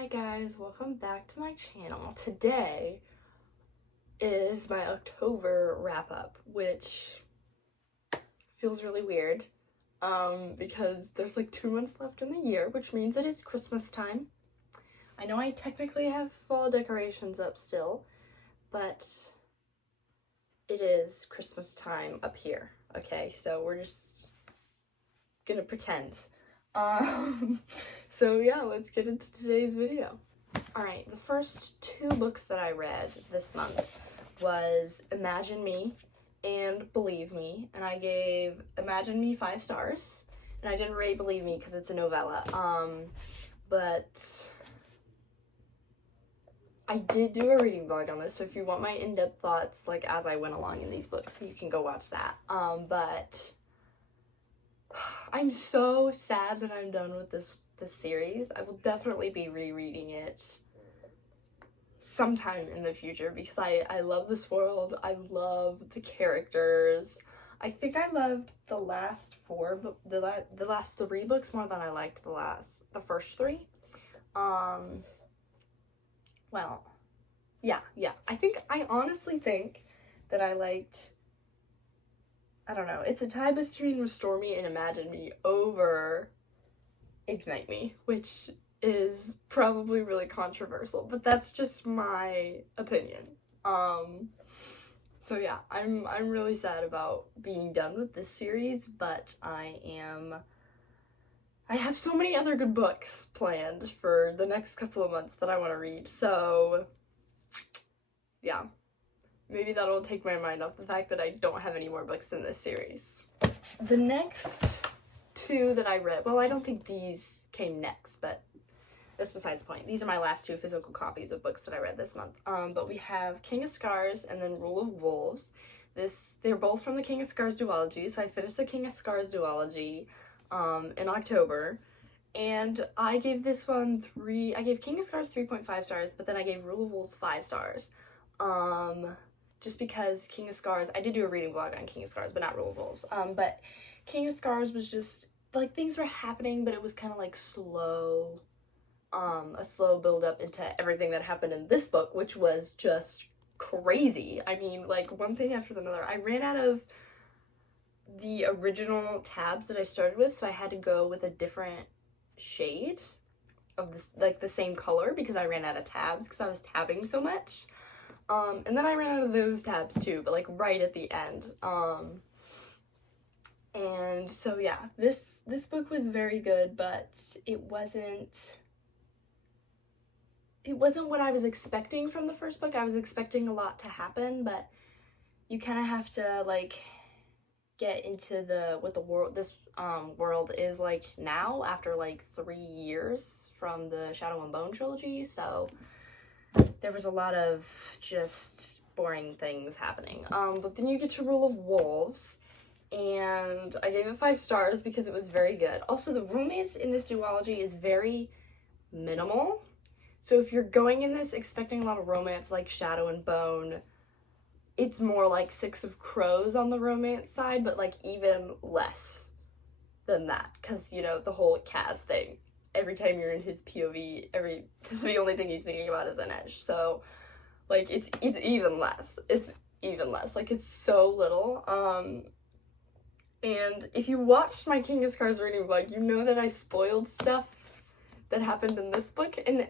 Hi guys, welcome back to my channel. Today is my October wrap-up, which feels really weird because there's like 2 months left in the year, which means it is Christmas time. I know I technically have fall decorations up still, but it is Christmas time up here, okay? So we're just gonna pretend. So yeah, let's get into today's video. Alright, the first 2 books that I read this month was Imagine Me and Believe Me, and I gave Imagine Me 5 stars, and I didn't rate Believe Me because it's a novella, but I did do a reading vlog on this, so if you want my in-depth thoughts, like, as I went along in these books, you can go watch that, but I'm so sad that I'm done with this series. I will definitely be rereading it sometime in the future because I love this world. I love the characters. I think I loved the last 4, but the last 3 books more than I liked the first 3. Well, yeah. I honestly think that I liked, I don't know, it's a tie between Restore Me and Imagine Me over Ignite Me, which is probably really controversial, but that's just my opinion. So yeah, I'm really sad about being done with this series, but I have so many other good books planned for the next couple of months that I want to read, so yeah. Maybe that'll take my mind off the fact that I don't have any more books in this series. The next 2 that I read, well, I don't think these came next, but that's besides the point. These are my last 2 physical copies of books that I read this month. But we have King of Scars and then Rule of Wolves. They're both from the King of Scars duology, so I finished the King of Scars duology in October. And I gave this one I gave King of Scars 3.5 stars, but then I gave Rule of Wolves 5 stars. Just because King of Scars, I did do a reading vlog on King of Scars, but not Rule of Wolves. But King of Scars was just, like, things were happening, but it was kind of, like, slow, a slow build-up into everything that happened in this book, which was just crazy. I mean, like, one thing after another. I ran out of the original tabs that I started with, so I had to go with a different shade of this, like, the same color, because I ran out of tabs, because I was tabbing so much. And then I ran out of those tabs too, but like right at the end. And so yeah, this book was very good, but it wasn't what I was expecting from the first book. I was expecting a lot to happen, but you kind of have to like get into what the world, this world is like now after like 3 years from the Shadow and Bone trilogy, so there was a lot of just boring things happening. But then you get to Rule of Wolves, and I gave it 5 stars because it was very good. Also, the romance in this duology is very minimal. So if you're going in this expecting a lot of romance like Shadow and Bone, it's more like 6 of Crows on the romance side, but like even less than that, because, you know, the whole Kaz thing. Every time you're in his POV, the only thing he's thinking about is an edge. So, like, it's even less. It's even less. Like, it's so little. And if you watched my King of Scars reading vlog, you know that I spoiled stuff that happened in this book. And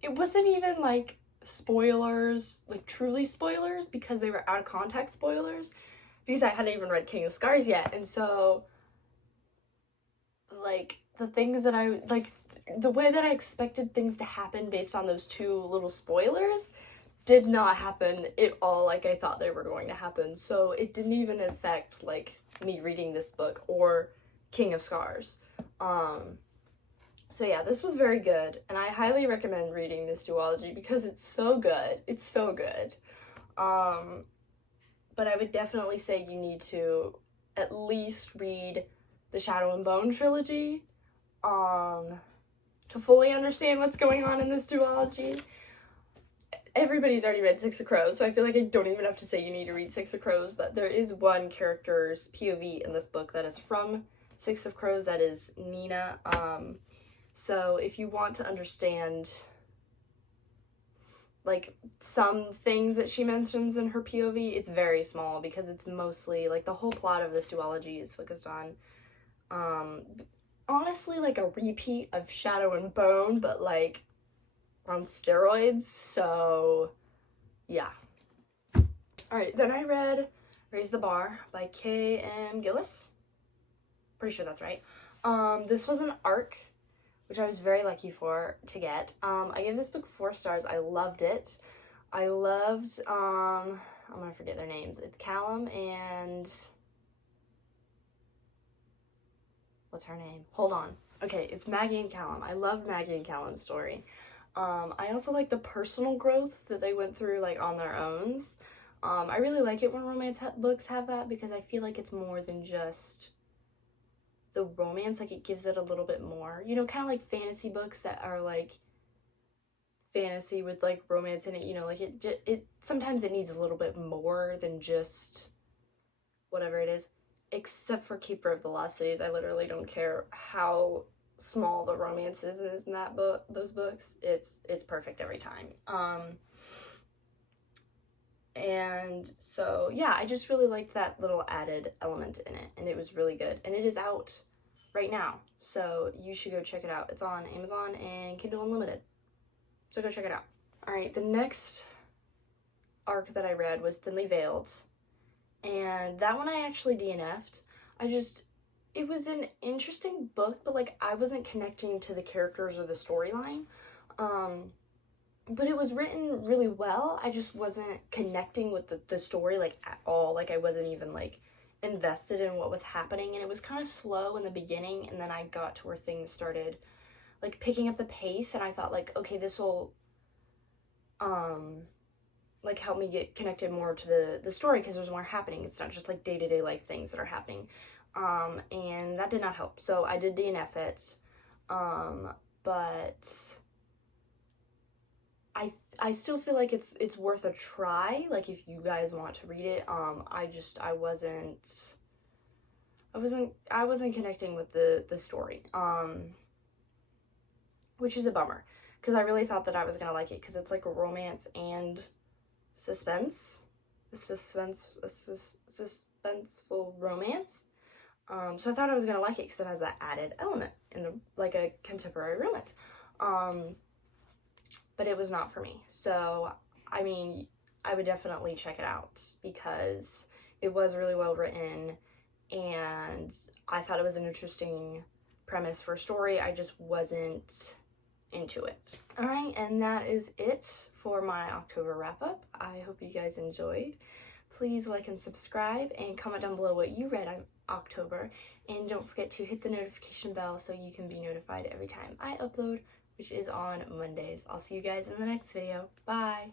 it wasn't even, like, spoilers, like, truly spoilers, because they were out of context spoilers. Because I hadn't even read King of Scars yet. And so, like, the things that the way that I expected things to happen based on those 2 little spoilers did not happen at all like I thought they were going to happen. So it didn't even affect, like, me reading this book or King of Scars. So yeah, this was very good, and I highly recommend reading this duology because it's so good. It's so good. But I would definitely say you need to at least read the Shadow and Bone trilogy to fully understand what's going on in this duology. Everybody's already read 6 of Crows, so I feel like I don't even have to say you need to read 6 of Crows, but there is one character's POV in this book that is from 6 of Crows, that is Nina. So if you want to understand like some things that she mentions in her POV, it's very small because it's mostly like the whole plot of this duology is focused on honestly like a repeat of Shadow and Bone, but like on steroids. So yeah. Alright, then I read Raise the Bar by K.M. Gillis. Pretty sure that's right. This was an arc, which I was very lucky to get. I gave this book 4 stars. I loved it. I loved, I'm gonna forget their names. It's Callum and, what's her name? Hold on. Okay, it's Maggie and Callum. I loved Maggie and Callum's story. I also like the personal growth that they went through like on their own. I really like it when romance books have that because I feel like it's more than just the romance. Like it gives it a little bit more, you know, kind of like fantasy books that are like fantasy with like romance in it, you know, like it sometimes it needs a little bit more than just whatever it is, except for Keeper of the Lost Cities. I literally don't care how small the romance is in that book, those books. It's perfect every time. And so yeah, I just really liked that little added element in it, and it was really good, and it is out right now, so you should go check it out. It's on Amazon and Kindle Unlimited, so go check it out. All right, the next arc that I read was Thinly Veiled, and that one I actually DNF'd. It was an interesting book, but like I wasn't connecting to the characters or the storyline. But it was written really well. I just wasn't connecting with the story like at all. Like I wasn't even like invested in what was happening, and it was kind of slow in the beginning, and then I got to where things started like picking up the pace, and I thought like, okay, this will like help me get connected more to the story because there's more happening. It's not just like day-to-day life things that are happening. And that did not help. So I did DNF it. But I still feel like it's worth a try. Like if you guys want to read it, I wasn't connecting with the story, which is a bummer because I really thought that I was gonna like it because it's like a romance and suspenseful romance. So I thought I was gonna like it because it has that added element in the like a contemporary romance. But it was not for me. So, I mean, I would definitely check it out because it was really well written and I thought it was an interesting premise for a story. I just wasn't into it. All right, and that is it for my October wrap up. I hope you guys enjoyed. Please like and subscribe and comment down below what you read on October. And don't forget to hit the notification bell so you can be notified every time I upload, which is on Mondays. I'll see you guys in the next video. Bye!